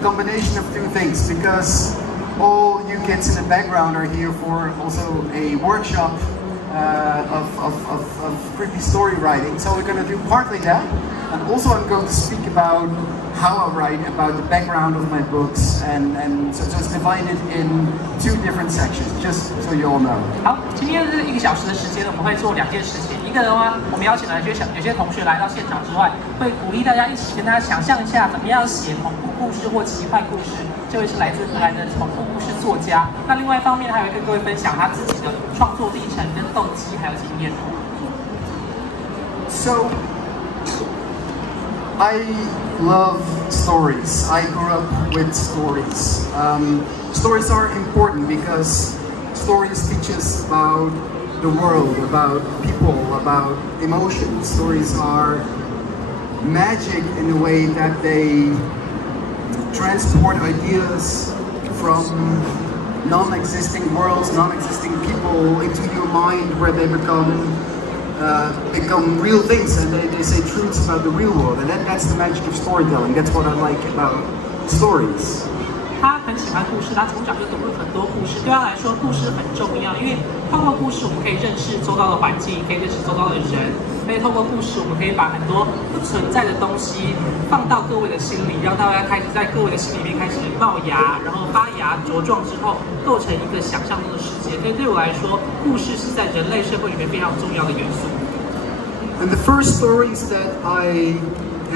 combination of two things, because all you kids in the background are here for also a workshop of creepy story writing. So we're going to do partly that, and also I'm going to speak about how I write, about the background of my books, and so it's divided in two different sections, just so you all know. 好，今天这1个小时的时间呢，我们会做2件事情。一个的话，我们邀请了有些同学来到现场之外，会鼓励大家一起跟大家想象一下，怎么样写恐怖故事或奇幻故事。这位是来自荷兰的恐怖故事作家。那另外一方面，还会跟各位分享他自己的创作历程、跟动机还有经验。So, I love stories. I grew up with stories. Stories are important because stories teach us about the world, about people, about emotions. Stories are magic in a way that they transport ideas from non-existing worlds, non-existing people into your mind, where they become real things, and they say truths about the real world, and that's the magic of storytelling. That's what I like about stories. 他很喜欢故事，他从小就读了很多故事。对他来说，故事很重要，因为透过故事，我们可以认识周遭的环境，可以认识周遭的人。所以透过故事，我们可以把很多不存在的东西放到各位的心里，让大家开始在各位的心里面开始冒芽，然后发芽茁壮之后，构成一个想象中的世界。所以对我来说，故事是在人类社会里面非常重要的元素。And the first stories that I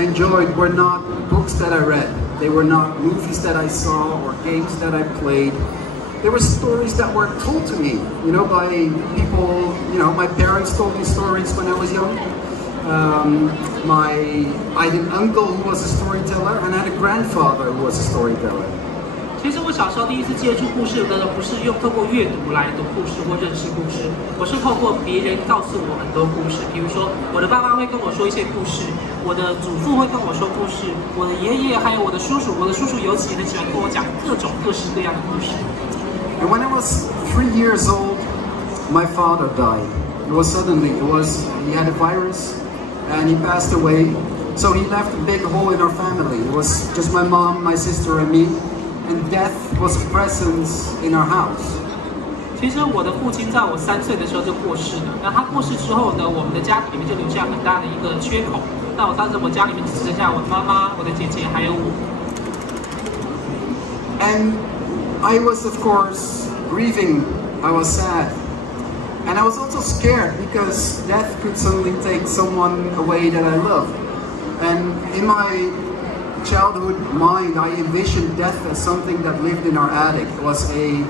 enjoyed were not books that I read. They were not movies that I saw or games that I played. They were stories that were told to me, by people. My parents told me stories when I was young. I had an uncle who was a storyteller, and I had a grandfather who was a storyteller. 其实我小时候第一次接触故事的，不是透过阅读来读故事或认识故事，我是透过别人告诉我很多故事。比如说，我的爸妈会跟我说一些故事，我的祖父会跟我说故事，我的爷爷还有我的叔叔尤其很喜欢跟我讲各式各样的故事。And when I was 3 years old, my father died. He had a virus, and he passed away. So he left a big hole in our family. It was just my mom, my sister, and me. And death was a presence in our house. 其实我的父亲在我3岁的时候就过世了。那他过世之后呢，我们的家里面就留下很大的一个缺口。那当时我家里面只剩下我的妈妈、我的姐姐还有我。And I was, of course, grieving. I was sad. And I was also scared because death could suddenly take someone away that I loved. And in my childhood mind, I envisioned death as something that lived in our attic. It was a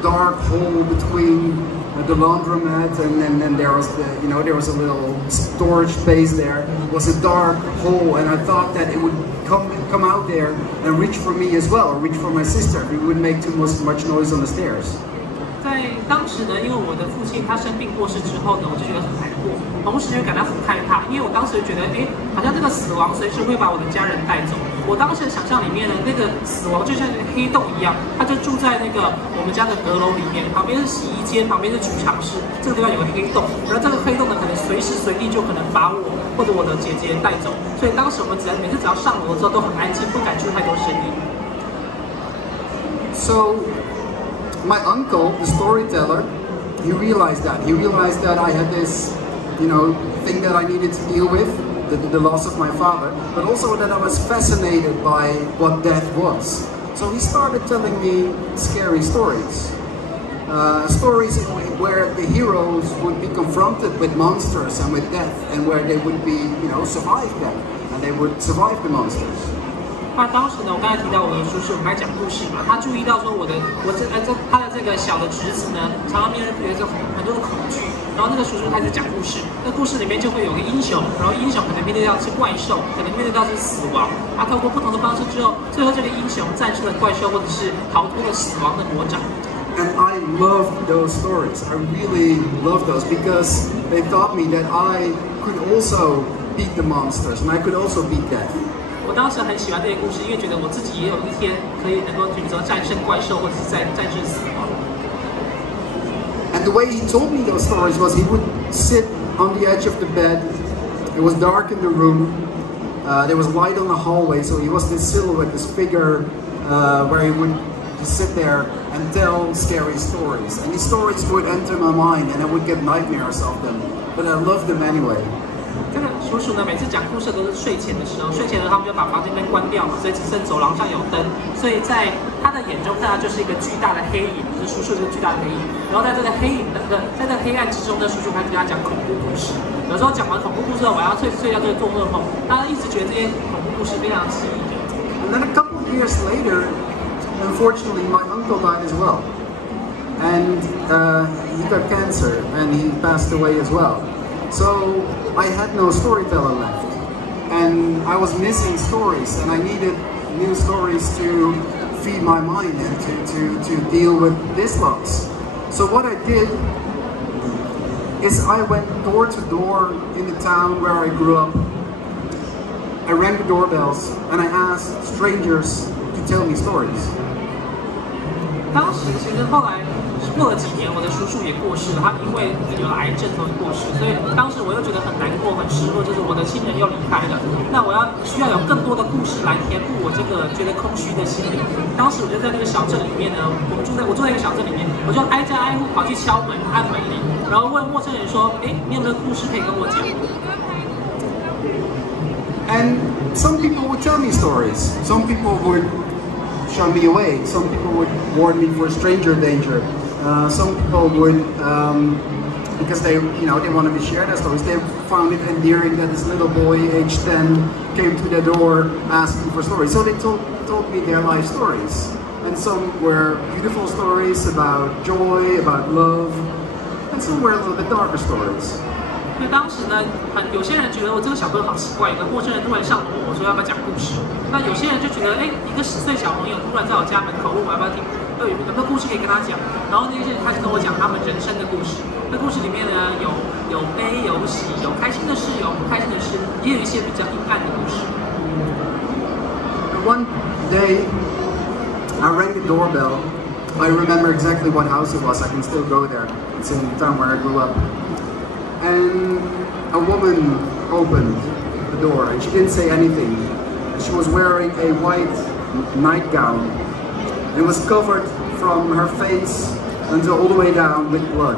dark hole between the laundromat, and then there was there was a little storage space there. It was a dark hole, and I thought that it would come out there and reach for me as well, or reach for my sister. It would make too much noise on the stairs. 在当时呢，因为我的父亲他生病过世之后呢，我就觉得很难过，同时又感到很害怕，因为我当时觉得，好像这个死亡随时会把我的家人带走。我当时的想象里面呢，那个死亡就像一个黑洞一样，他就住在那个我们家的阁楼里面，旁边是洗衣间，旁边是储藏室，这个地方有个黑洞，然后这个黑洞呢，可能随时随地就可能把我或者我的姐姐带走。所以当时我们每次只要上楼的时候都很安静，不敢出太多声音。So my uncle, the storyteller, he realized that. He realized that I had this, thing that I needed to deal with, the loss of my father, but also that I was fascinated by what death was. So he started telling me scary stories. Stories where the heroes would be confronted with monsters and with death, and where they would be, survive them, and they would survive the monsters. 那当时呢，我刚才提到我的叔叔，我们在讲故事嘛，他注意到说他的这个小的侄子呢，常常面对着很多的恐惧，然后那个叔叔开始讲故事，那故事里面就会有个英雄，然后英雄可能面对到是怪兽，可能面对到是死亡，他透过不同的方式之后，最后这个英雄战胜了怪兽，或者是逃脱了死亡的魔掌。And I loved those stories. I really loved those because they taught me that I could also beat the monsters and I could also beat death. 我当时很喜欢这些故事，因为觉得我自己也有一天可以能够，比如说战胜怪兽，或者是战胜死亡。And the way he told me those stories was he would sit on the edge of the bed. It was dark in the room. There was light on the hallway, so he was this silhouette, this figure where he would just sit there and tell scary stories. And these stories would enter my mind and I would get nightmares of them, but I loved them anyway. 这个叔叔呢，每次讲故事都是睡前的时候，睡前呢他们就把房间灯关掉嘛，所以只剩走廊上有灯，所以在他的眼中看到就是一个巨大的黑影，就是叔叔这个巨大的黑影。然后在这个黑影的在这个黑暗之中呢，叔叔开始跟他讲恐怖故事。有时候讲完恐怖故事后，晚上睡觉就会做噩梦，他一直觉得这些恐怖故事非常奇异的。And then a couple of years later, unfortunately, my uncle died as well, and he got cancer and he passed away as well. So I had no storyteller left, and I was missing stories, and I needed new stories to feed my mind and to deal with this loss. So what I did is I went door to door in the town where I grew up. I rang the doorbells and I asked strangers to tell me stories. 当时其实后来过了几年，我的叔叔也过世了，他因为有了癌症所以过世，所以当时我又觉得很难过、很失落，就是我的亲人又离开了。那我需要有更多的故事来填补我这个觉得空虚的心灵。当时我就在那个小镇里面呢，我住在一个小镇里面，我就挨家挨户跑去敲门、按门铃，然后问陌生人说：“哎，你有没有故事可以跟我讲？” And some people would tell me stories. Some people would shun me away. Some people would warn me for stranger danger. Some people would, because they wanted to share their stories. They found it endearing that this little boy, aged 10, came to their door asking for stories. So they told me their life stories. And some were beautiful stories about joy, about love, and some were a little bit darker stories. 因为当时呢，有些人觉得我这个小朋友好奇怪，有个陌生人突然上门问我说要不要讲故事。那有些人就觉得，哎，一个10岁小朋友突然在我家门口问我要不要听，有没有故事可以跟他讲。然后那些人开始跟我讲他们人生的故事。那故事里面呢，有悲有喜，有开心的事，有不开心的事，也有一些比较阴暗的故事。One day, I rang the doorbell. I remember exactly what house it was. I can still go there. It's in the town where I grew up. And a woman opened the door and she didn't say anything. She was wearing a white nightgown. It was covered from her face until all the way down with blood.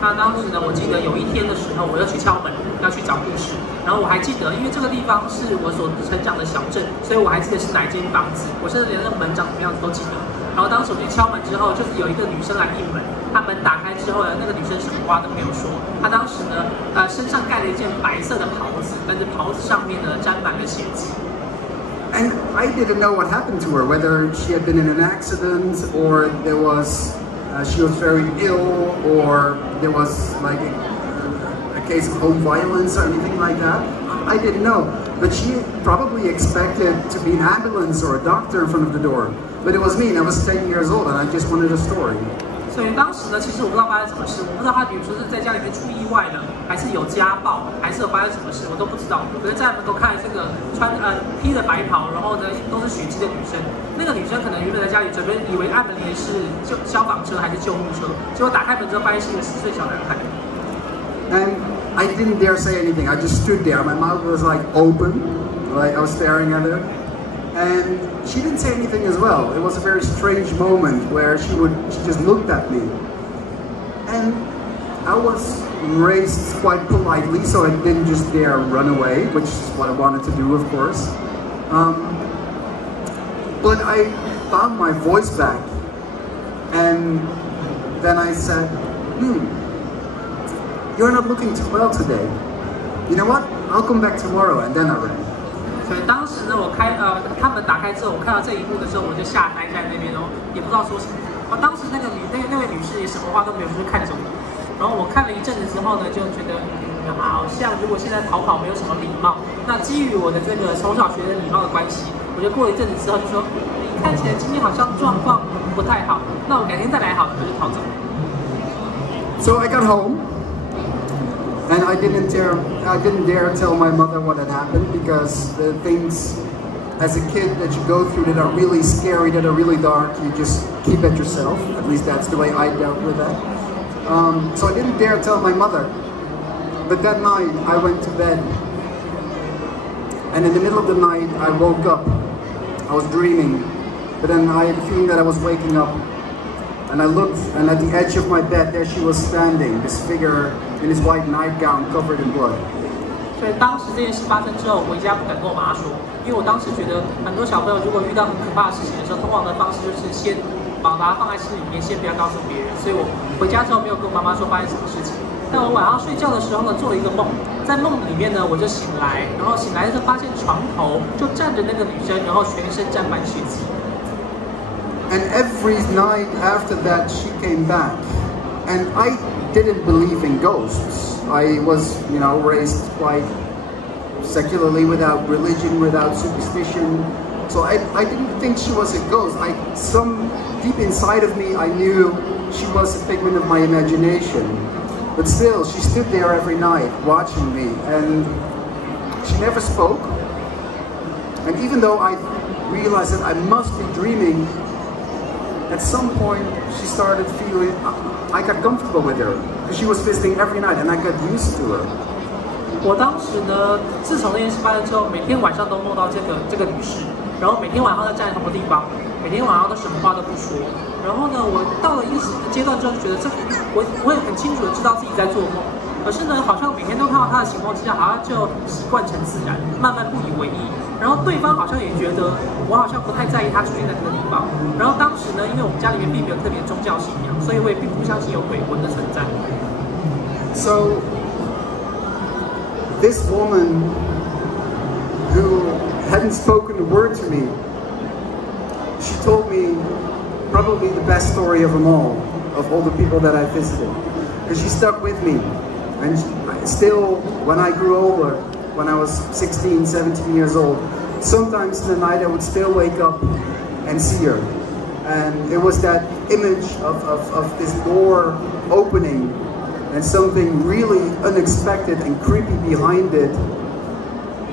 那当时呢，我记得有一天的时候，我要去敲门，要去找故事。然后我还记得，因为这个地方是我所成长的小镇，所以我还记得是哪一间房子，我甚至连那个门长什么样子都记得。然后当时我去敲门之后，就是有一个女生来应门。她门打开之后呢，那个女生什么话都没有说。她当时呢，身上盖了一件白色的袍子，但是袍子上面呢沾满了血迹。And I didn't know what happened to her, whether she had been in an accident or there was she was very ill, or there was like a case of home violence or anything like that. I didn't know, but she probably expected to be an ambulance or a doctor in front of the door. But it was me, and I was 10 years old, and I just wanted a story. 所以当时呢，其实我不知道发生什么事，我不知道他比如说是在家里面出意外了，还是有家暴，还是有发生什么事，我都不知道。我就在门口看这个披着白袍，然后呢都是血迹的女生。那个女生可能原本在家里准备以为按门铃是消防车还是救护车，结果打开门之后发现是一个10岁小男孩。And I didn't dare say anything. I just stood there. My mouth was like open, like I was staring at her. And she didn't say anything as well. It was a very strange moment where she just looked at me. And I was raised quite politely, so I didn't just dare run away, which is what I wanted to do, of course. But I found my voice back. And then I said, you're not looking too well today. You know what? I'll come back tomorrow. And then I ran. 所以当时呢，他们打开之后，我看到这一幕的时候，我就吓呆在那边哦，也不知道说什么。当时那位女士也什么话都没有，就是看着我。然后我看了一阵子之后呢，就觉得好像如果现在逃跑没有什么礼貌，那基于我的这个从小学的礼貌的关系，我就过了一阵子之后就说，你看起来今天好像状况不太好，那我改天再来好了，我就逃走。So I got home. And I didn't dare tell my mother what had happened, because the things as a kid that you go through that are really scary, that are really dark, you just keep at yourself. At least that's the way I dealt with that. So I didn't dare tell my mother. But that night I went to bed. And in the middle of the night I woke up. I was dreaming, but then I had the feeling that I was waking up. And I looked, and at the edge of my bed, there she was standing, this figure in his white nightgown covered in blood. 所以当时这件事发生之后，我回家不敢跟我妈说，因为我当时觉得很多小朋友如果遇到很可怕的事情的时候，通往的方式就是先把它放在心里面，先不要告诉别人。所以我回家之后没有跟我妈妈说发生什么事情。但我晚上睡觉的时候呢，做了一个梦，在梦里面呢，我就醒来，然后醒来的时候发现床头就站着那个女生，然后全身沾满血迹。And every night after that, she came back. And I didn't believe in ghosts. I was, raised quite secularly, without religion, without superstition. So I didn't think she was a ghost. Deep inside of me, I knew she was a figment of my imagination. But still, she stood there every night watching me, and she never spoke. And even though I realized that I must be dreaming, at some point, she started feeling, I got comfortable with her, because she was visiting every night, and I got used to her. 我当时呢，自从那件事发生之后，每天晚上都梦到这个女士，然后每天晚上都站在同个地方，每天晚上都什么话都不说。然后呢，我到了一个阶段之后，就觉得我会很清楚的知道自己在做梦，可是呢，好像每天都看到她的情况之下，好像就习惯成自然，慢慢不以为意。然后对方好像也觉得我好像不太在意他出现在这个地方。然后当时呢，因为我们家里面并没有特别宗教信仰，所以我也并不相信有鬼魂的存在。So this woman who hadn't spoken a word to me, she told me probably the best story of them all the people that I visited, because she stuck with me. And still, when I grew older, when I was 16, 17 years old, sometimes in the night I would still wake up and see her. And it was that image of this door opening and something really unexpected and creepy behind it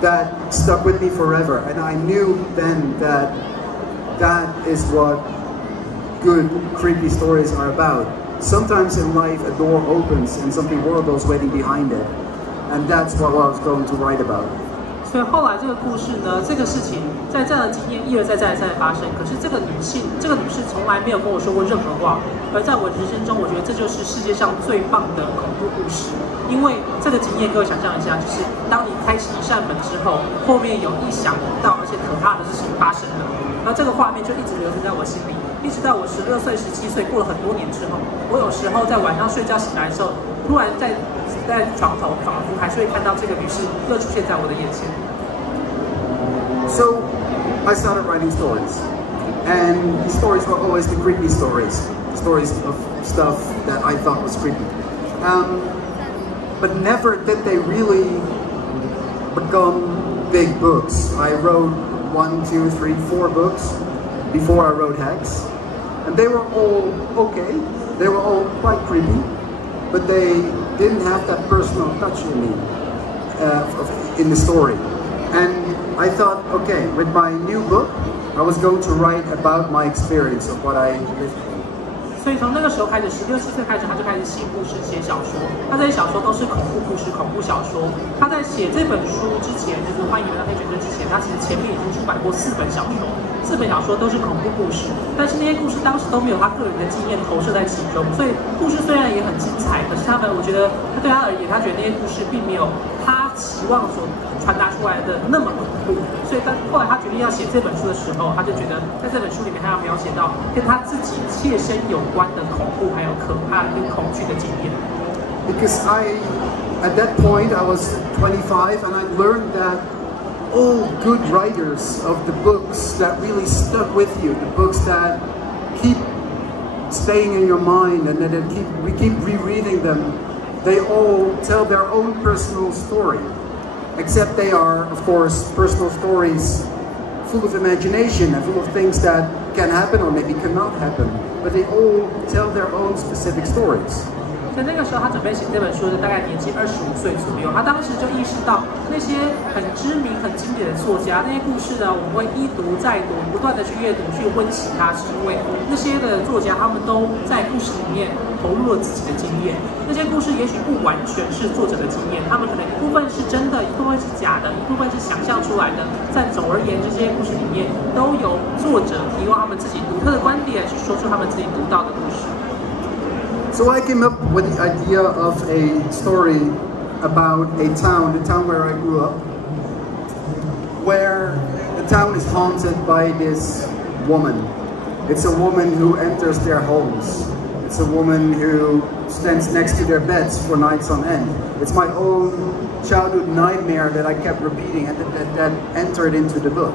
that stuck with me forever. And I knew then that that is what good, creepy stories are about. Sometimes in life a door opens and something horrible is waiting behind it. And that's what I was going to write about. 所以后来这个故事呢，这个事情在这样的经验一而再再而三的发生，可是这个女士从来没有跟我说过任何话，而在我人生中，我觉得这就是世界上最棒的恐怖故事。因为这个经验，各位想象一下，就是当你开启一扇门之后，后面有意想不到而且可怕的事情发生了，而这个画面就一直留存在我心里，一直到我16岁、17岁，过了很多年之后，我有时候在晚上睡觉醒来的时候，突然在床头仿佛还是会看到这个女士又出现在我的眼前。So I started writing stories, and the stories were always the creepy stories of stuff that I thought was creepy. But never did they really become big books. I wrote 1, 2, 3, 4 books before I wrote Hex, and they were all okay. They were all quite creepy, but they didn't have that personal touch in me, in the story. And I thought, okay, with my new book, I was going to write about my experience of what I lived through. 所以从那个时候开始，16、17岁开始，他就开始写故事、写小说。他这些小说都是恐怖故事、恐怖小说。他在写这本书之前，就是《欢迎来到黑卷这之前，他其实前面已经出版过4本小说，4本小说都是恐怖故事。但是那些故事当时都没有他个人的经验投射在其中，所以故事虽然也很精彩，可是我觉得对他而言，他觉得那些故事并没有他期望所传达出来的那么恐怖。所以后来他决定要写这本书的时候，他就觉得在这本书里面，他要描写到跟他自己切身有关的恐怖，还有可怕跟恐惧的经验。Because at that point, I was 25, and I learned that all good writers of the books that really stuck with you, the books that keep staying in your mind and that we keep rereading them, they all tell their own personal story. Except they are, of course, personal stories full of imagination and full of things that can happen or maybe cannot happen. But they all tell their own specific stories. 所以那个时候他准备写这本书的大概年纪25岁左右，他当时就意识到那些很知名、很经典的作家，那些故事呢，我们会一读再读，不断的去阅读、去温习它，是因为那些的作家他们都在故事里面投入了自己的经验。那些故事也许不完全是作者的经验，他们可能一部分是真的，一部分是假的，一部分是想象出来的。但总而言之，这些故事里面都由作者提供他们自己独特的观点，去说出他们自己独到的故事。So I came up with the idea of a story about a town, the town where I grew up, where the town is haunted by this woman. It's a woman who enters their homes. It's a woman who stands next to their beds for nights on end. It's my own childhood nightmare that I kept repeating and that entered into the book.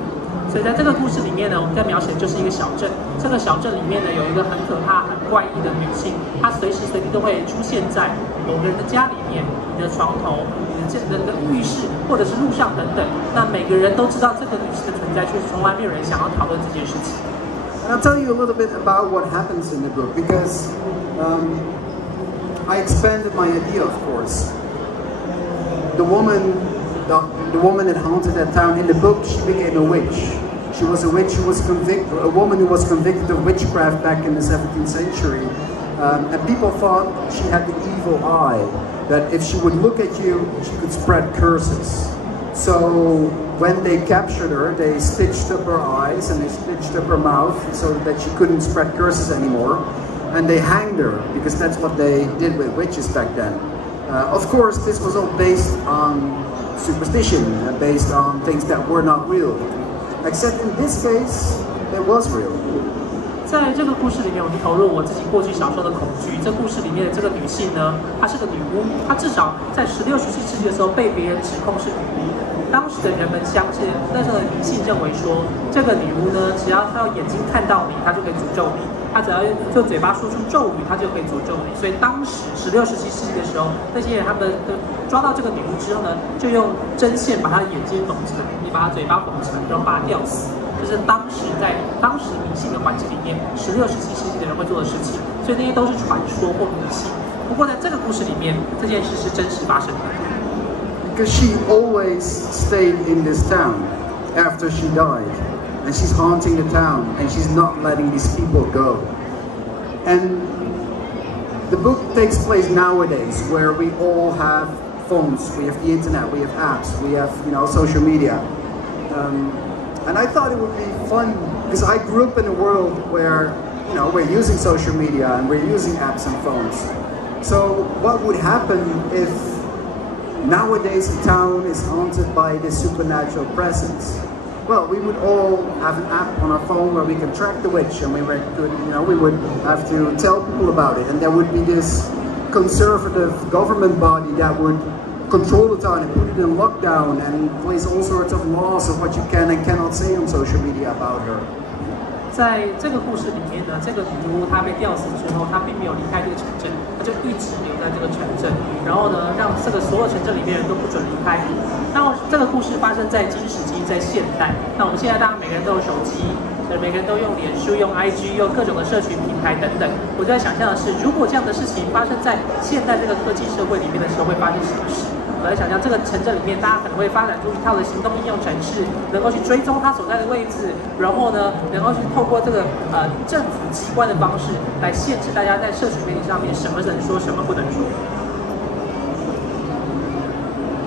所以在这个故事里面呢，我们在描写就是一个小镇。这个小镇里面呢，有一个很可怕、很怪异的女性，她随时随地都会出现在某个人的家里面、你的床头、你的浴室，或者是路上等等。那每个人都知道这个女性的存在，却从来没有人想要讨论这件事情。And I'll tell you a little bit about what happens in the book because I expanded my idea, of course. The woman that haunted that town in the book, she became a witch. She was a witch who was a woman who was convicted of witchcraft back in the 17th century. And people thought she had the evil eye, that if she would look at you, she could spread curses. So when they captured her, they stitched up her eyes and they stitched up her mouth so that she couldn't spread curses anymore. And they hanged her, because that's what they did with witches back then. Of course, this was all based on superstition, based on things that were not real. Except in this case, it was real. 在这个故事里面，我就投入我自己过去小时候的恐惧。这故事里面的这个女性呢，她是个女巫，她至少在16、17世纪的时候被别人指控是女巫。当时的人们相信，那时候的女性认为说，这个女巫呢，只要她用眼睛看到你，她就可以诅咒你；她只要就嘴巴说出咒语，她就可以诅咒你。所以当时16、17世纪的时候，那些人他们抓到这个女巫之后呢，就用针线把她的眼睛缝起来，你把她嘴巴缝起来，然后把她吊死。这是当时迷信的环境里面，16、17世纪的人会做的事情。所以那些都是传说或迷信。不过在这个故事里面，这件事是真实发生的。Because she always stayed in this town after she died, and she's haunting the town, and she's not letting these people go. And the book takes place nowadays, where we all have phones, we have the internet, we have apps, we have social media. And I thought it would be fun because I grew up in a world where we're using social media and we're using apps and phones. So what would happen if nowadays a town is haunted by this supernatural presence? Well, we would all have an app on our phone where we can track the witch, and we would have to tell people about it, and there would be this conservative government body that would control the town and put it in lockdown and place all sorts of laws of what you can and cannot say on social media about her. 在这个故事里面呢，这个女巫她被吊死之后，她并没有离开这个城镇，她就一直留在这个城镇，然后呢，让这个所有城镇里面人都不准离开。那这个故事发生在今时今在现代，那我们现在当然每个人都有手机，所以每个人都用脸书、用 IG、用各种的社群平台等等。我就在想象的是，如果这样的事情发生在现代这个科技社会里面的时候，会发生什么事？我在想象这个城镇里面，大家可能会发展出一套的行动应用程式，能够去追踪他所在的位置，然后呢，能够去透过这个政府机关的方式来限制大家在社群媒体上面什么能说，什么不能说。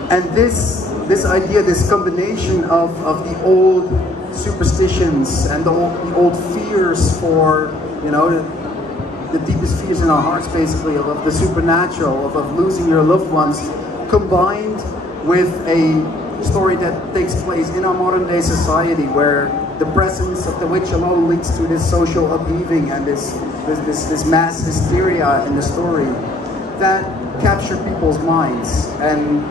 And this idea, this combination of the old superstitions and the old fears for the deepest fears in our hearts, basically, of the supernatural, of losing your loved ones, combined with a story that takes place in our modern day society where the presence of the witch alone leads to this social upheaving and this mass hysteria in the story that captured people's minds. And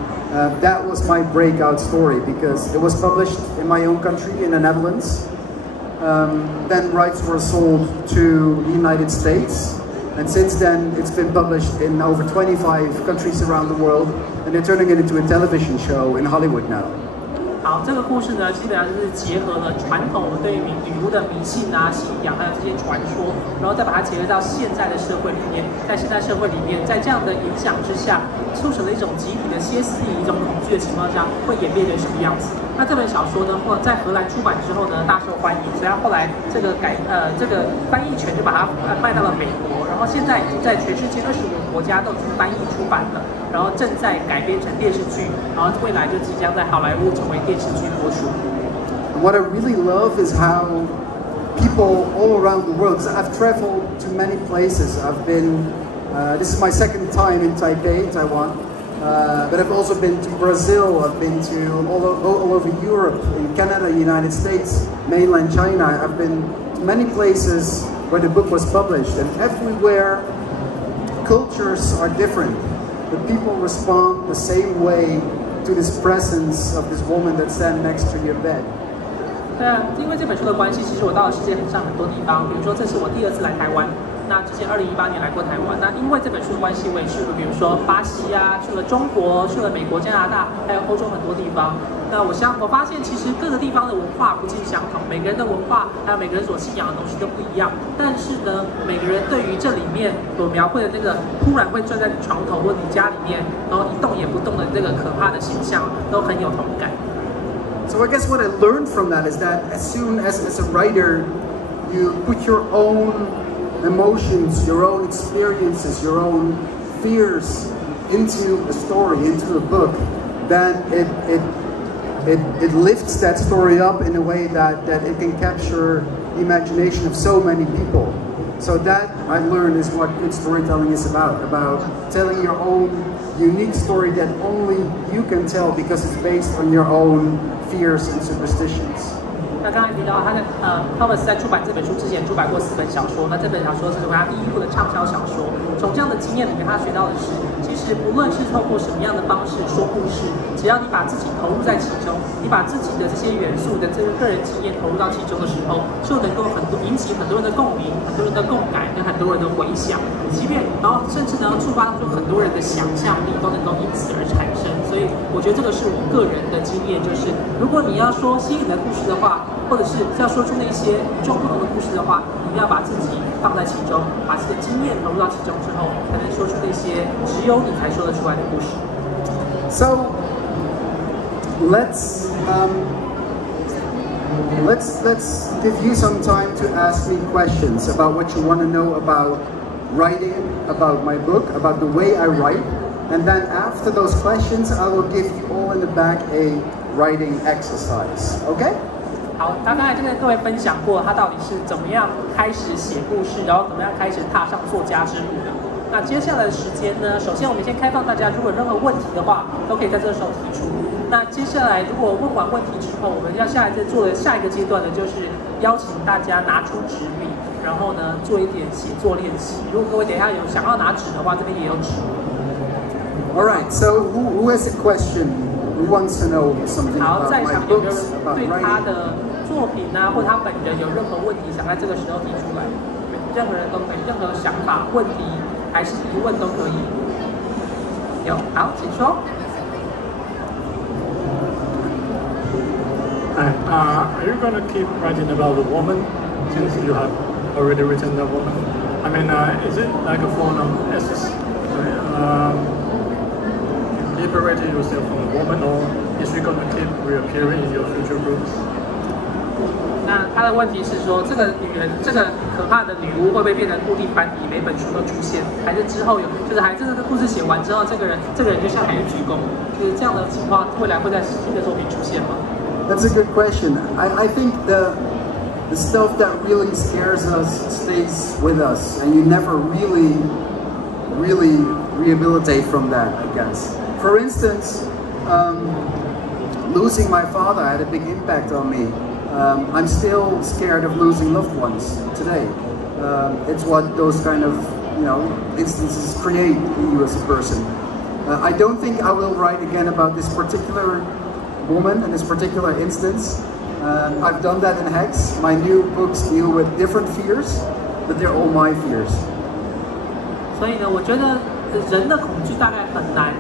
that was my breakout story because it was published in my own country, in the Netherlands. Then rights were sold to the United States. And since then, it's been published in over 25 countries around the world, and they're turning it into a television show in Hollywood now. 好，这个故事呢，基本上就是结合了传统我们对于女巫的迷信啊、信仰，还有这些传说，然后再把它结合到现在的社会里面，在现代社会里面，在这样的影响之下，促成了一种集体的歇斯底里、一种恐惧的情况下，会演变成什么样子？那这本小说呢，在荷兰出版之后呢，大受欢迎，所以它后来这个翻译权就把它卖到了美国，然后现在已经在全世界25个国家都已经翻译出版了。然后正在改编成电视剧，然后未来就即将在好莱坞成为电视剧播出。What I really love is how people all around the world. So I've traveled to many places. I've been. This is my second time in Taipei, Taiwan. But I've also been to Brazil. I've been to all over Europe, in Canada, United States, mainland China. I've been to many places where the book was published, and everywhere cultures are different. But people respond the same way to this presence of this woman that stands next to your bed. 对啊，因为这本书的关系，其实我到了世界上很多地方，比如说这是我第2次来台湾。那之前2018年来过台湾，那因为这本书的关系，我也去了，比如说巴西啊，去了中国，去了美国、加拿大，还有欧洲很多地方。那我发现其实各个地方的文化不尽相同，每个人的文化还有每个人所信仰的东西都不一样。但是呢，每个人对于这里面所描绘的那个突然会站在你床头或你家里面，然后一动也不动的那个可怕的形象，都很有同感。So I guess what I learned from that is that as soon as a writer, you put your own emotions, your own experiences, your own fears into a story, into a book, then it lifts that story up in a way that it can capture the imagination of so many people. So that I learned is what good storytelling is about telling your own unique story that only you can tell because it's based on your own fears and superstitions. 那刚才提到他的Thomas 在出版这本书之前出版过4本小说，那这本小说是他第1部的畅销小说。从这样的经验里面，他学到的是，其实不论是透过什么样的方式说故事，只要你把自己投入在其中，你把自己的这些元素的这个个人经验投入到其中的时候，就能够引起很多人的共鸣、很多人的共感跟很多人的回响，即便然后甚至能触发出很多人的想象力都能够因此而产生。所以我觉得这个是我个人的经验，就是如果你要说吸引的故事的话，或者是要说出那些与众不同的故事的话，一定要把自己放在其中，把自己的经验投入到其中之后，才能说出那些只有你才说得出来的故事。So let's give you some time to ask me questions about what you want to know about writing, about my book, about the way I write, and then after those questions, I will give you all in the back a writing exercise. Okay? 好，他刚才就跟各位分享过，他到底是怎么样开始写故事，然后怎么样开始踏上作家之路的。那接下来的时间呢，首先我们先开放大家，如果有任何问题的话，都可以在这时候提出。那接下来如果问完问题之后，我们要下一个阶段呢，就是邀请大家拿出纸笔，然后呢做一点写作练习。如果各位等一下有想要拿纸的话，这边也有纸。All right. So who has a question? Who wants to know something about my books, about writing? 对他的作品啊，或他本人有任何问题，想在这个时候提出来，任何人都可以，任何想法、问题还是疑问都可以。有，好，请说。Hi, are you going to keep writing about the woman since you have already written the woman? I mean, is it like a form of liberating yourself from the woman, or is she going to keep reappearing in your future books? 那他的问题是说，这个女人，这个可怕的女巫会不会变成固定班底，每本书都出现，还是之后有，就是还这个故事写完之后，这个人就向海鞠躬，就是这样的情况，未来会在新的作品出现吗？ That's a good question. I think the stuff that really scares us stays with us, and you never really rehabilitate from that, I guess. For instance, losing my father had a big impact on me. I'm still scared of losing loved ones today. It's what those kind of, instances create in you as a person. I don't think I will write again about this particular woman in this particular instance. I've done that in Hex. My new books deal with different fears, but they're all my fears. 所以呢，我觉得人的恐惧大概很难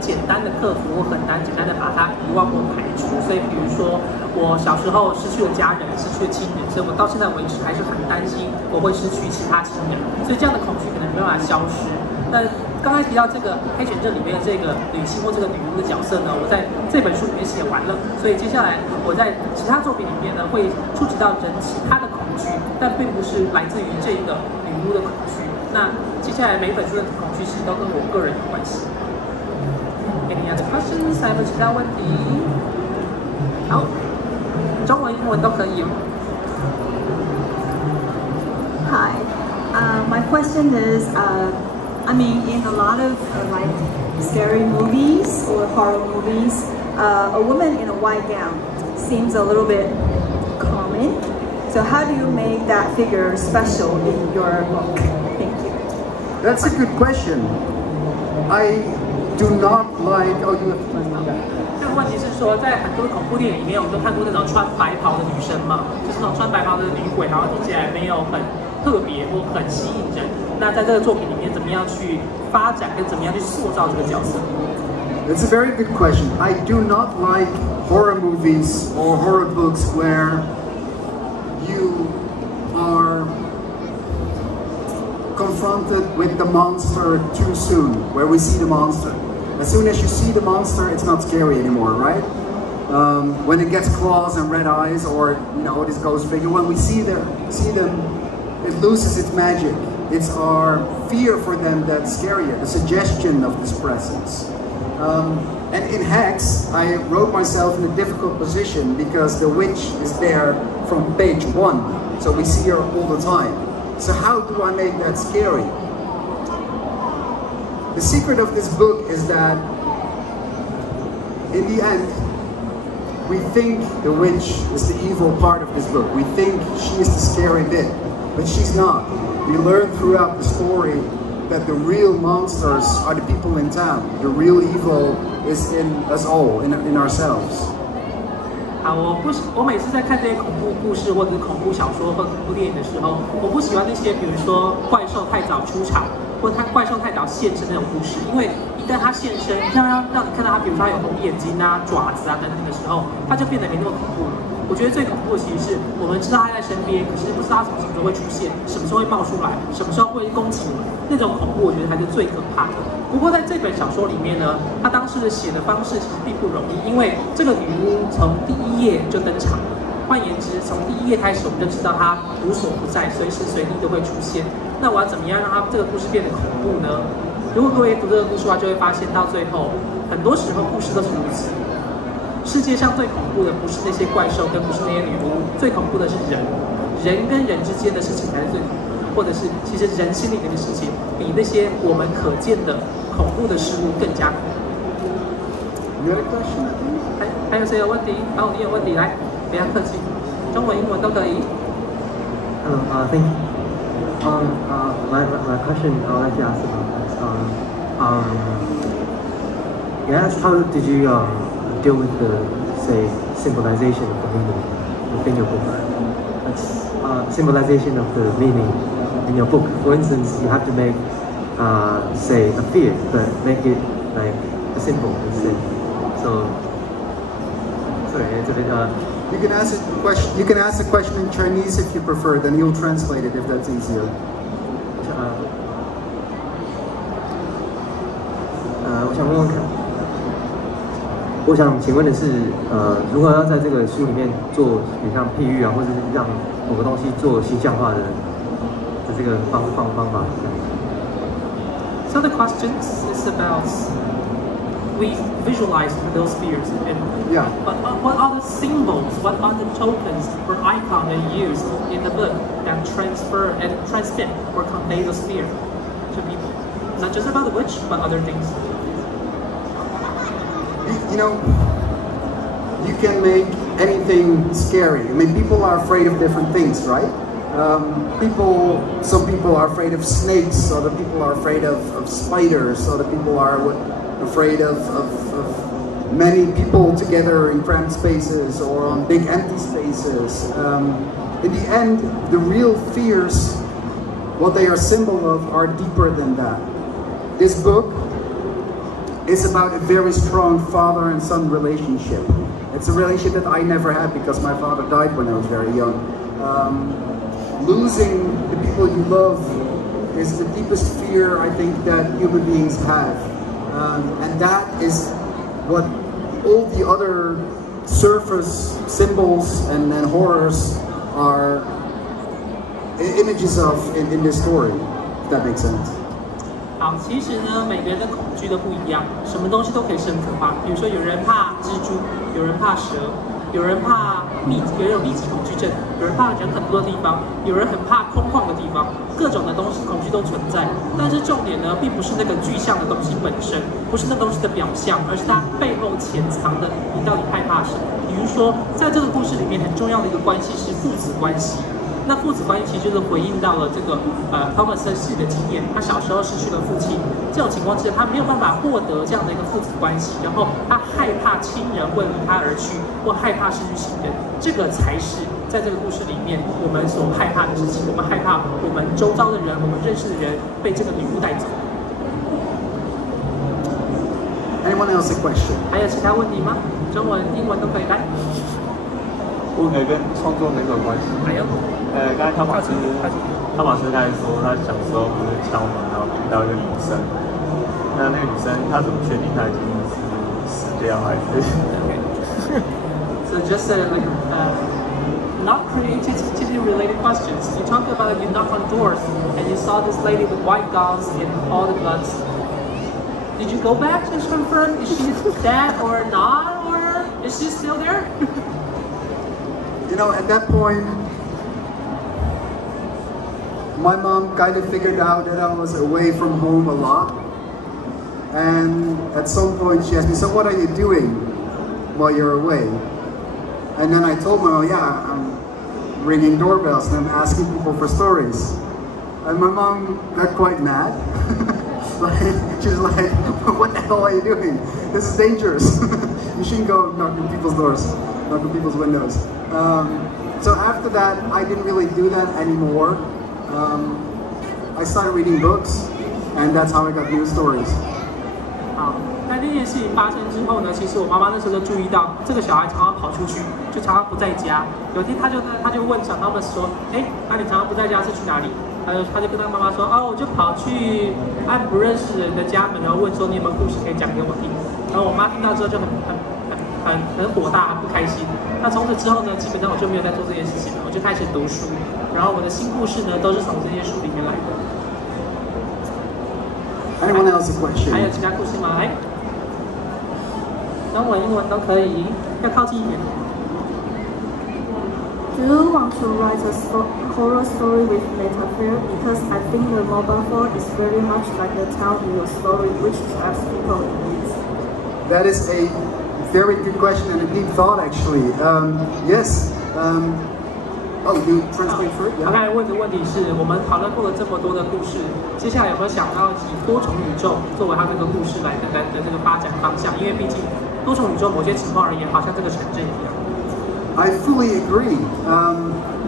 简单单的克服，或很难简单的把它遗忘或排除。所以比如说我小时候失去了家人，失去了亲人，所以我到现在为止还是很担心我会失去其他亲人，所以这样的恐惧可能没办法消失。那刚才提到这个黑犬镇里面的这个女性或这个女巫的角色呢，我在这本书里面写完了，所以接下来我在其他作品里面呢会触及到人其他的恐惧，但并不是来自于这个女巫的恐惧。那接下来每本书的恐惧其实都跟我个人有关系。Any other questions？ 还有其他问题？好，中文、英文都可以哦。Hi, my question is, I mean, in a lot of like scary movies or horror movies, a woman in a white gown seems a little bit common. So how do you make that figure special in your book? Thank you. That's a good question. I do not like. Oh, you. 这个问题是说，在很多恐怖电影里面，我们都看过那种穿白袍的女生嘛，就是那种穿白袍的女鬼，好像听起来没有很特别或很吸引人。那在这个作品里面，怎么样去发展，跟怎么样去塑造这个角色 It's a very good question. I do not like horror movies or horror books where you are confronted with the monster too soon, where we see the monster. As soon as you see the monster, it's not scary anymore, right? When it gets claws and red eyes, or this ghost figure, when we see them, it loses its magic. It's our fear for them that's scarier, the suggestion of this presence. And in Hex, I wrote myself in a difficult position because the witch is there from page 1, so we see her all the time. So how do I make that scary? The secret of this book is that in the end, we think the witch is the evil part of this book. We think she is the scary bit, but she's not. We learn throughout the story that the real monsters are the people in town. The real evil is in us all, in ourselves. 我每次在看这些恐怖故事或者是恐怖小说或恐怖电影的时候，我不喜欢那些比如说怪兽太早出场，或者怪兽太早现身那种故事，因为一旦它现身，让你看到它，比如说它有红眼睛啊、爪子啊等等的时候，它就变得没那么恐怖了。我觉得最恐怖的其实是我们知道它在身边，可是不知道它什么时候会出现，什么时候会冒出来，什么时候会攻击我们，那种恐怖我觉得才是最可怕的。不过在这本小说里面呢，他当时的写的方式其实并不容易，因为这个女巫从第1页就登场了。换言之，从第1页开始，我们就知道她无所不在，随时随地都会出现。那我要怎么样让它这个故事变得恐怖呢？如果各位读这个故事的话，就会发现到最后，很多时候故事都是如此。世界上最恐怖的不是那些怪兽，更不是那些女巫，最恐怖的是人，人跟人之间的事情才是最恐怖的，或者是其实人心里面的事情，比那些我们可见的恐怖的事物更加恐怖。还有谁有问题？你有问题来，不要客气，中文、英文都可以。Hello, thank you. My question I would like to ask about yes, how did you deal with the, say, symbolization of the meaning within your book? Symbolization of the meaning in your book. For instance, you have to make, say, a fear, but make it like a symbol instead. So, sorry, it's a bit. You can ask a question. You can ask a question in Chinese if you prefer. Then you'll translate it if that's easier. 我想问问看，我想请问的是，如何要在这个书里面做，比如像譬喻啊，或者是让某个东西做形象化的这个方法。So the question is about we visualize those fears and yeah. But what are the symbols? What are the tokens or icons they use in the book that transfer and transmit or convey the fear to people? Not just about the witch, but other things. You can make anything scary. I mean, people are afraid of different things, right? Some people are afraid of snakes, other people are afraid of spiders, other people are afraid of many people together in cramped spaces or on big empty spaces. In the end, the real fears, what they are symbol of, are deeper than that. This book is about a very strong father and son relationship. It's a relationship that I never had because my father died when I was very young. Losing the people you love is the deepest fear I think that human beings have. And that is what all the other surface symbols and horrors are images of in this story, if that makes sense. 好，其实呢，每个人的恐惧都不一样，什么东西都可以是很可怕。比如说，有人怕蜘蛛，有人怕蛇，有人怕有人有密集恐惧症，有人怕人很多的地方，有人很怕空旷的地方，各种的东西恐惧都存在。但是重点呢，并不是那个具象的东西本身，不是那东西的表象，而是它背后潜藏的你到底害怕什么。比如说，在这个故事里面，很重要的一个关系是父子关系。那父子关系其实就是回应到了这个Thomas 自己的经验，他小时候失去了父亲，这种情况之下，他没有办法获得这样的一个父子关系，然后他害怕亲人会离他而去，或害怕失去亲人，这个才是在这个故事里面我们所害怕的事情。我们害怕我们周遭的人，我们认识的人被这个女巫带走。Anyone else a question? 还有其他问题吗？中文、英文都可以来。问题跟创作没什么关系。还有。刚才汤马斯刚才说他小时候不是敲门，然后遇到一个女生。那个女生她怎么确定她已经是死掉还是 So just not creativity related questions. You talk about you knock on doors and you saw this lady with white gauze and all the bloods. Did you go back to confirm is she dead or not, or is she still there? You know, at that point, my mom kind of figured out that I was away from home a lot. And at some point she asked me, so what are you doing while you're away? And then I told my mom, yeah, I'm ringing doorbells and I'm asking people for stories. And my mom got quite mad. She was like, what the hell are you doing? This is dangerous. You shouldn't go knock on people's doors, knock on people's windows. So after that, I didn't really do that anymore. I started reading books, and that's how I got new stories. 好，在这件事情发生之后呢，其实我妈妈那时候就注意到这个小孩常常跑出去，就常常不在家。有一天他就问小 Thomas 说，哎，那你常常不在家是去哪里？他就跟他妈妈说，哦，我就跑去按不认识人的家门，然后问说你有没有故事可以讲给我听。然后我妈听到之后就很火大，很不开心。那从此之后呢，基本上我就没有在做这件事情了，我就开始读书。然后我的新故事呢，都是从这些书里面来的。Anyone else a question? 还有其他故事吗？来，中文、英文都可以，要靠近一点。Do you want to write a horror story with metaphor? Because I think the metaphor is very much like the town in your story, which traps people in it. That is a very good question and a deep thought, actually. Yes. Oh, you translate for it? 他刚才问的问题是我们讨论过了这么多的故事，接下来有没有想要以多重宇宙作为他这个故事来的这个发展方向？因为毕竟多重宇宙某些情况而言，好像这个城镇一样。I fully agree.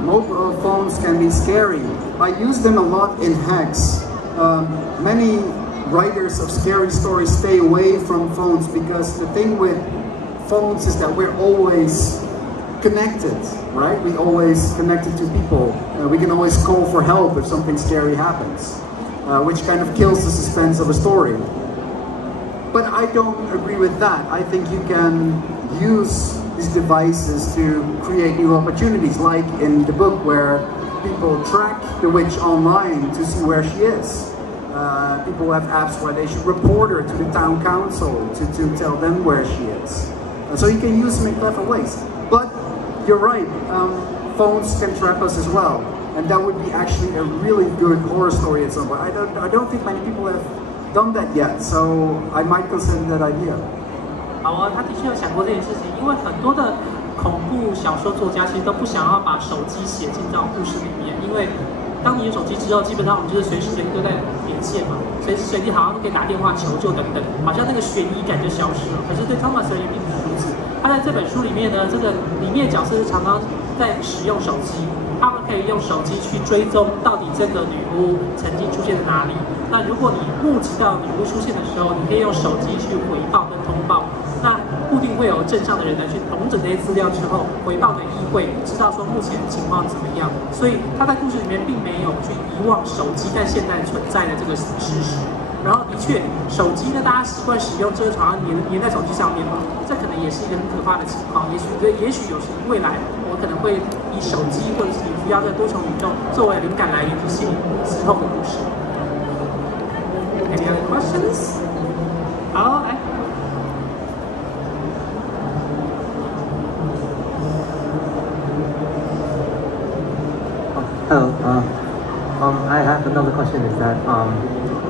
Mobile phones can be scary. I use them a lot in hacks. Many writers of scary stories stay away from phones because the thing with phones is that we're always connected, right? We always connected to people. We can always call for help if something scary happens, which kind of kills the suspense of a story. But I don't agree with that. I think you can use these devices to create new opportunities, like in the book where people track the witch online to see where she is. People have apps where they should report her to the town council to tell them where she is. So you can use them in clever ways. But you're right, phones can trap us as well. And that would be actually a really good horror story at some point. I don't think many people have done that yet, so I might consider that idea. 好啊，他的确有想过这件事情，因为很多的恐怖小说作家其实都不想要把手机写进这种故事里面，因为当你有手机之后，基本上我们就是随时随地都在连线嘛，随时随地好像都可以打电话求救等等，好像那个悬疑感就消失了。可是对 Thomas 而言并不是如此，他在这本书里面呢，这个里面角色是常常在使用手机，他们可以用手机去追踪到底这个女巫曾经出现在哪里。那如果你目击到女巫出现的时候，你可以用手机去回报跟通报。那固定会有镇上的人来去统整这些资料之后，回报给议会，知道说目前情况怎么样。所以他在故事里面并没有去遗忘手机在现代存在的这个事实。然后的确，手机呢，大家习惯使用，就是好像粘在手机上面嘛，这可能也是一个很可怕的情况。也许有时未来我可能会以手机或者是以浮摇的多重宇宙作为灵感来源去写之后的故事。Any other questions？ 好，来。Hello. I have another question. Is that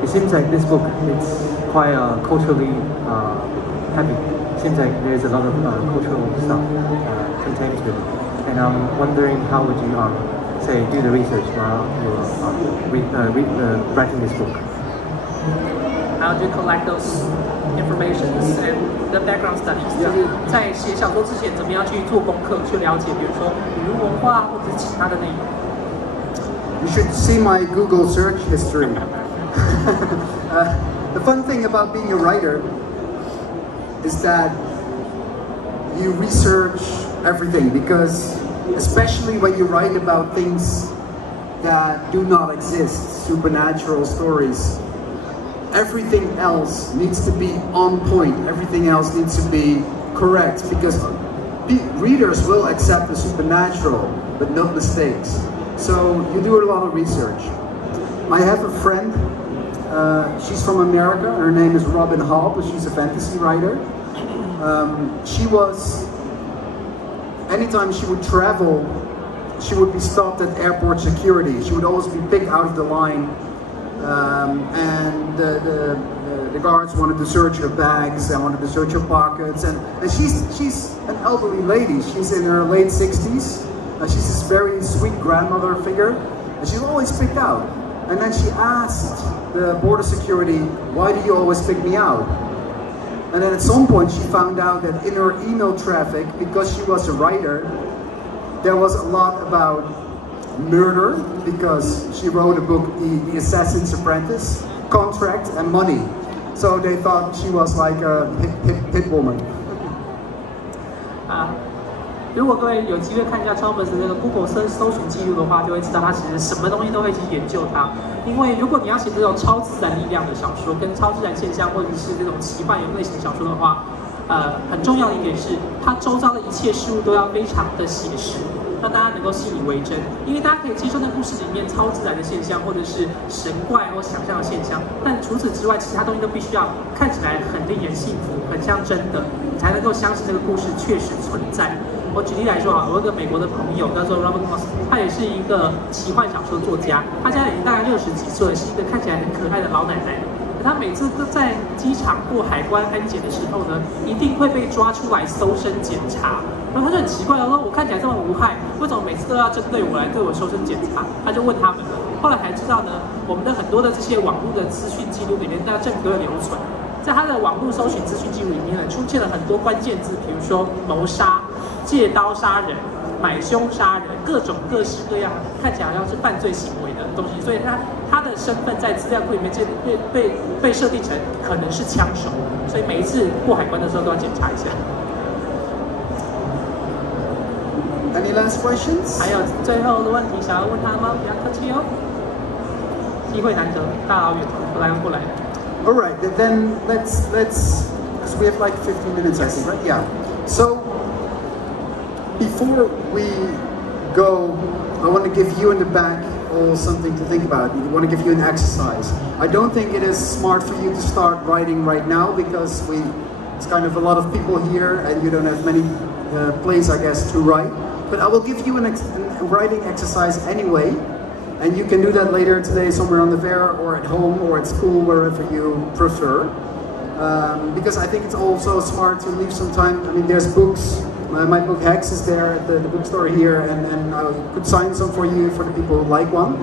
it seems like this book it's quite culturally heavy. It seems like there's a lot of cultural stuff contained to it. And I'm wondering how would you say do the research while you're writing this book? How do you collect those informations and the background studies？ 就是在写小说之前，怎么样去做功课，去了解，比如说语文文化或者是其他的内容。You should see my Google search history. The fun thing about being a writer is that you research everything because, especially when you write about things that do not exist, supernatural stories, everything else needs to be on point. Everything else needs to be correct because readers will accept the supernatural, but not mistakes. So you do a lot of research. I have a friend, she's from America, her name is Robin Hall, but she's a fantasy writer. Anytime she would travel, she would be stopped at airport security. She would always be picked out of the line, and the guards wanted to search her bags, and wanted to search her pockets, and she's an elderly lady. She's in her late 60s. She's this very sweet grandmother figure, and she's always picked out. And then she asked the border security, "Why do you always pick me out?" And then at some point she found out that in her email traffic, because she was a writer, there was a lot about murder, because she wrote a book, The Assassin's Apprentice, contract and money. So they thought she was like a hit woman. 如果各位有机会看一下 Thomas 的那个 Google 搜寻记录的话，就会知道他其实什么东西都会去研究它。因为如果你要写这种超自然力量的小说，跟超自然现象或者是这种奇幻类型的小说的话，很重要的一点是，它周遭的一切事物都要非常的写实，让大家能够信以为真。因为大家可以接受那故事里面超自然的现象，或者是神怪或想象的现象，但除此之外，其他东西都必须要看起来很令人信服，很像真的，你才能够相信这个故事确实存在。我举例来说啊，我有个美国的朋友叫做 Robert Moss， 他也是一个奇幻小说作家，他现在已经大概60几岁，是一个看起来很可爱的老奶奶。可他每次都在机场过海关安检的时候呢，一定会被抓出来搜身检查。然后他就很奇怪，他说我看起来这么无害，为什么每次都要针对我来对我搜身检查？他就问他们了。后来才知道呢，我们的很多的这些网络的资讯记录里面，大家政府都有留存。在他的网络搜寻资讯记录里面呢，出现了很多关键字，比如说谋杀、借刀杀人、买凶杀人，各种各式各样看起来好像是犯罪行为的东西，所以他的身份在资料库里面被设定成可能是枪手，所以每一次过海关的时候都要检查一下。Any last questions? 还有最后的问题想要问他吗？不要客气哦，机会难得，大老远来过来。All right, then let's because we have like 15 minutes, I think, right? Yeah. So before we go, I want to give you in the back all something to think about. I want to give you an exercise. I don't think it is smart for you to start writing right now because it's kind of a lot of people here and you don't have many plays, I guess, to write. But I will give you a writing exercise anyway. And you can do that later today somewhere on the fair or at home or at school, wherever you prefer. Because I think it's also smart to leave some time. I mean, there's books. My book Hex is there at the bookstore here, and I could sign some for you for the people who like one.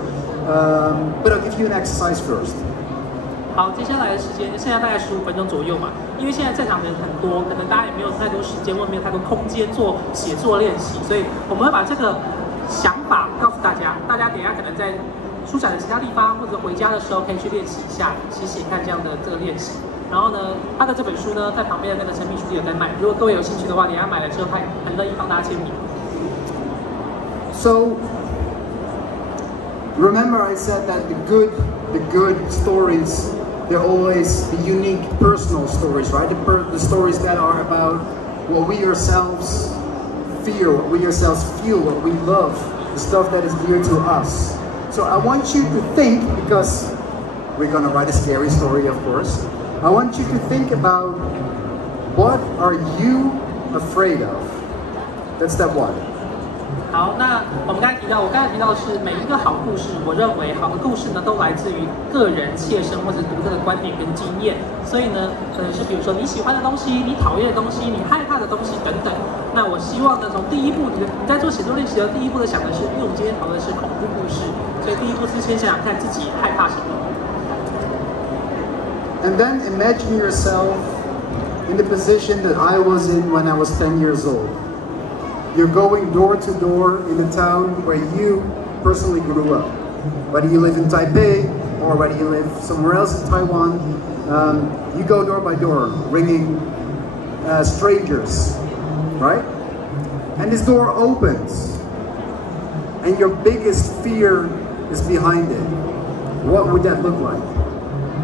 But I'll give you an exercise first. 好，接下来的时间剩下大概15分钟左右嘛，因为现在在场的人很多，可能大家也没有太多时间或没有太多空间做写作练习，所以我们会把这个想法告诉大家，大家等一下可能在书展的其他地方，或者回家的时候可以去练习一下写写看这样的这个练习。然后呢，他的这本书呢，在旁边的那个诚品书店有在卖，如果各位有兴趣的话，等一下买了之后，他很乐意帮大家签名。So remember, I said that the good stories, they're always the unique personal stories, right? The stories that are about what we ourselves feel, what we ourselves feel, what we love, the stuff that is dear to us. So I want you to think, because we're going to write a scary story, of course. I want you to think about, what are you afraid of? That's step one. 好，那我刚才提到的是每一个好故事，我认为好的故事呢，都来自于个人切身或者独特的观点跟经验。所以呢，可能是比如说你喜欢的东西、你讨厌的东西、你害怕的东西等等。那我希望呢，从第一步，你在做写作练习的第一步的想的是，因为我们今天讨论的是恐怖故事，所以第一步是先想想看自己害怕什么。And then imagine yourself in the position that I was in when I was 10 years old. You're going door to door in the town where you personally grew up. Whether you live in Taipei or whether you live somewhere else in Taiwan, you go door by door, ringing strangers, right? And this door opens, and your biggest fear is behind it. What would that look like?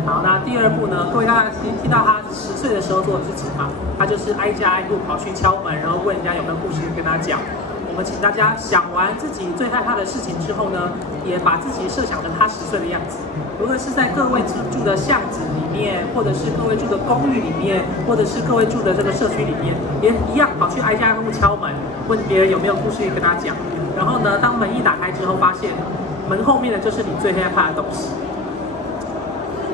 好，那第二步呢？各位大家听到他10岁的时候做的事情嘛，他就是挨家挨户跑去敲门，然后问人家有没有故事跟他讲。我们请大家想完自己最害怕的事情之后呢，也把自己设想成他10岁的样子。无论是在各位住的巷子里面，或者是各位住的公寓里面，或者是各位住的这个社区里面，也一样跑去挨家挨户敲门，问别人有没有故事跟他讲。然后呢，当门一打开之后，发现门后面的就是你最害怕的东西。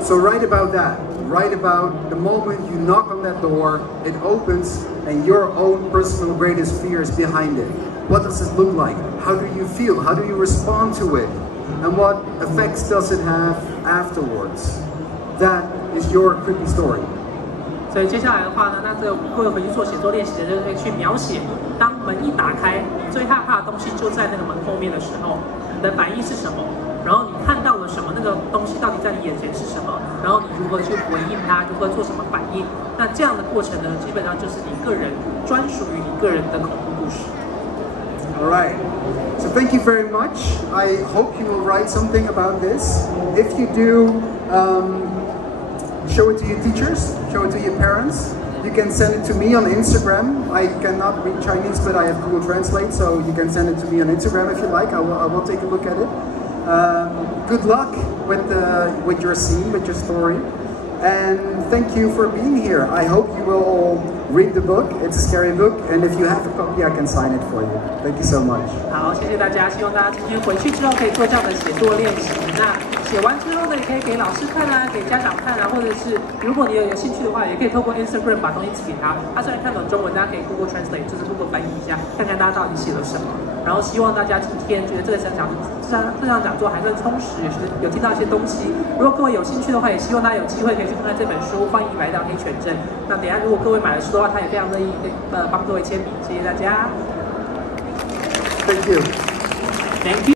So write about that. Write about the moment you knock on that door, it opens, and your own personal greatest fear is behind it. What does it look like? How do you feel? How do you respond to it? And what effects does it have afterwards? That is your creepy story. 所以接下来的话呢，那这个各位回去做写作练习的人可以去描写，当门一打开，你最害怕的东西就在那个门后面的时候，你的反应是什么？然后你看到了什么？那个东西到底在你眼前是什么？然后你如何去回应它？如何做什么反应？那这样的过程呢，基本上就是你个人专属于你个人的恐怖故事。All right. So thank you very much. I hope you will write something about this. If you do, show it to your teachers, show it to your parents. You can send it to me on Instagram. I cannot read Chinese, but I have Google Translate, so you can send it to me on Instagram if you like. I will take a look at it. Good luck with your scene, with your story, and thank you for being here. I hope you will all read the book. It's a scary book, and if you have a copy, I can sign it for you. Thank you so much. 好，谢谢大家，希望大家今天回去之后可以做这样的写作练习。那写完之后呢，也可以给老师看啊，给家长看啊，或者是如果你有兴趣的话，也可以透过 Instagram 把东西寄给他。他虽然看懂中文，大家可以 Google Translate， 就是 Google 翻译一下，看看大家到底写了什么。然后希望大家今天觉得这场讲座还算充实，也是有听到一些东西。如果各位有兴趣的话，也希望大家有机会可以去看看这本书《欢迎来到黑犬镇》。那等一下如果各位买了书的话，他也非常乐意帮各位签名。谢谢大家。Thank you. Thank you.